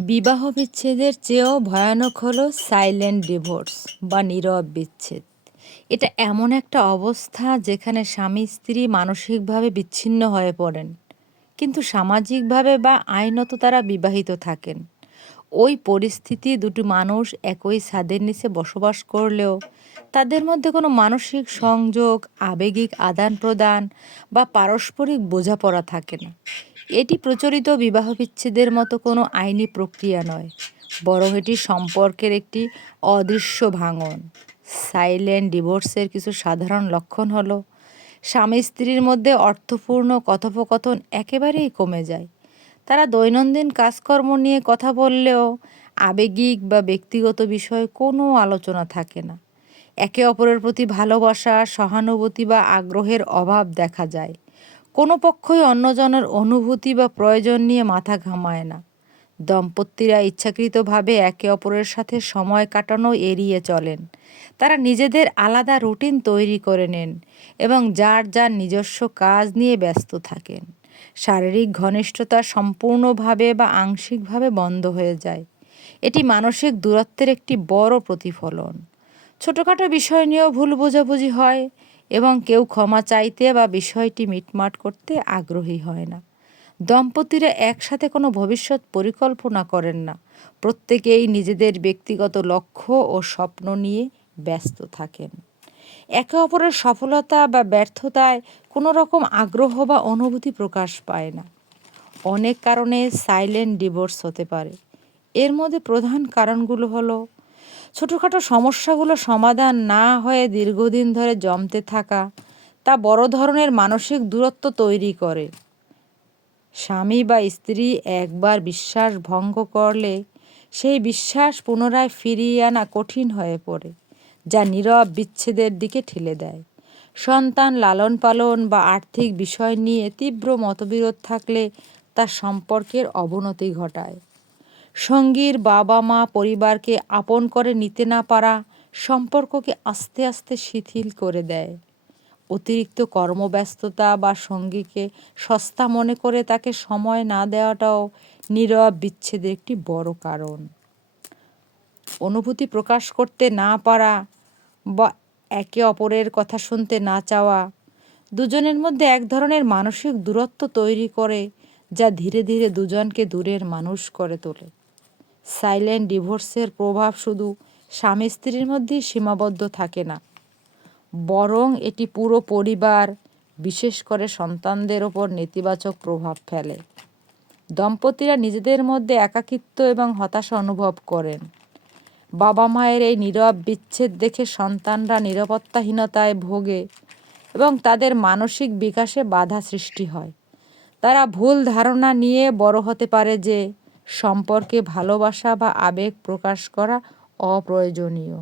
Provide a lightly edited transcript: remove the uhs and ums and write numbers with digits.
বিবাহ বিচ্ছেদের চেয়েও ভয়ানক হলো সাইলেন্ট ডিভোর্স বা নীরব বিচ্ছেদ। এটা এমন একটা অবস্থা যেখানে স্বামী স্ত্রী মানসিকভাবে বিচ্ছিন্ন হয়ে পড়েন, কিন্তু সামাজিকভাবে বা আইনত তারা বিবাহিত থাকেন। ওই পরিস্থিতি দুটি মানুষ একই ছাদের নিচে বসবাস করলেও তাদের মধ্যে কোনো মানসিক সংযোগ, আবেগিক আদান প্রদান বা পারস্পরিক বোঝাপড়া থাকে না। এটি প্রচলিত বিবাহ বিচ্ছেদের মতো কোনো আইনি প্রক্রিয়া নয়, বরং এটি সম্পর্কের একটি অদৃশ্য ভাঙন। সাইলেন্ট ডিভোর্সের কিছু সাধারণ লক্ষণ হলো: স্বামী স্ত্রীর মধ্যে অর্থপূর্ণ কথোপকথন একেবারেই কমে যায়। তারা দৈনন্দিন কাজকর্ম নিয়ে কথা বললেও আবেগিক বা ব্যক্তিগত বিষয়ে কোনো আলোচনা থাকে না। একে অপরের প্রতি ভালোবাসা, সহানুভূতি বা আগ্রহের অভাব দেখা যায়। কোনো পক্ষই অন্যজনের অনুভূতি বা প্রয়োজন নিয়ে মাথা ঘামায় না। দম্পতিরা ইচ্ছাকৃতভাবে একে অপরের সাথে সময় কাটানো এড়িয়ে চলেন। তারা নিজেদের আলাদা রুটিন তৈরি করে নেন এবং যার যার নিজস্ব কাজ নিয়ে ব্যস্ত থাকেন। শারীরিক ঘনিষ্ঠতা সম্পূর্ণভাবে বা আংশিকভাবে বন্ধ হয়ে যায়। এটি মানসিক দূরত্বের একটি বড় প্রতিফলন। ছোটোখাটো বিষয় নিয়েও ভুল বোঝাবুঝি হয় এবং কেউ ক্ষমা চাইতে বা বিষয়টি মিটমাট করতে আগ্রহী হয় না। দম্পতিরা একসাথে কোনো ভবিষ্যৎ পরিকল্পনা করেন না। প্রত্যেকেই নিজেদের ব্যক্তিগত লক্ষ্য ও স্বপ্ন নিয়ে ব্যস্ত থাকেন। একে অপরের সফলতা বা ব্যর্থতায় কোনো রকম আগ্রহ বা অনুভূতি প্রকাশ পায় না। অনেক কারণে সাইলেন্ট ডিভোর্স হতে পারে। এর মধ্যে প্রধান কারণগুলো হলো: ছোটোখাটো সমস্যাগুলো সমাধান না হয়ে দীর্ঘদিন ধরে জমতে থাকা, তা বড় ধরনের মানসিক দূরত্ব তৈরি করে। স্বামী বা স্ত্রী একবার বিশ্বাস ভঙ্গ করলে সেই বিশ্বাস পুনরায় ফিরিয়ে আনা কঠিন হয়ে পড়ে, যা নীরব বিচ্ছেদের দিকে ঠেলে দেয়। সন্তান লালন পালন বা আর্থিক বিষয় নিয়ে তীব্র মতবিরোধ থাকলে তা সম্পর্কের অবনতি ঘটায়। সঙ্গীর বাবা মা পরিবারকে আপন করে নিতে না পারা সম্পর্ককে আস্তে আস্তে শিথিল করে দেয়। অতিরিক্ত কর্মব্যস্ততা বা সঙ্গীকে সস্তা মনে করে তাকে সময় না দেওয়াটাও নীরব বিচ্ছেদের একটি বড় কারণ। অনুভূতি প্রকাশ করতে না পারা বা একে অপরের কথা শুনতে না চাওয়া দুজনের মধ্যে এক ধরনের মানসিক দূরত্ব তৈরি করে, যা ধীরে ধীরে দুজনকে দূরের মানুষ করে তোলে। সাইলেন্ট ডিভোর্সের প্রভাব শুধু স্বামী স্ত্রীর মধ্যেই সীমাবদ্ধ থাকে না, বরং এটি পুরো পরিবার, বিশেষ করে সন্তানদের ওপর নেতিবাচক প্রভাব ফেলে। দম্পতিরা নিজেদের মধ্যে একাকিত্ব এবং হতাশা অনুভব করেন। বাবা মায়ের এই নীরব বিচ্ছেদ দেখে সন্তানরা নিরাপত্তাহীনতায় ভোগে এবং তাদের মানসিক বিকাশে বাধা সৃষ্টি হয়। তারা ভুল ধারণা নিয়ে বড় হতে পারে যে সম্পর্কে ভালোবাসা বা আবেগ প্রকাশ করা অপ্রয়োজনীয়।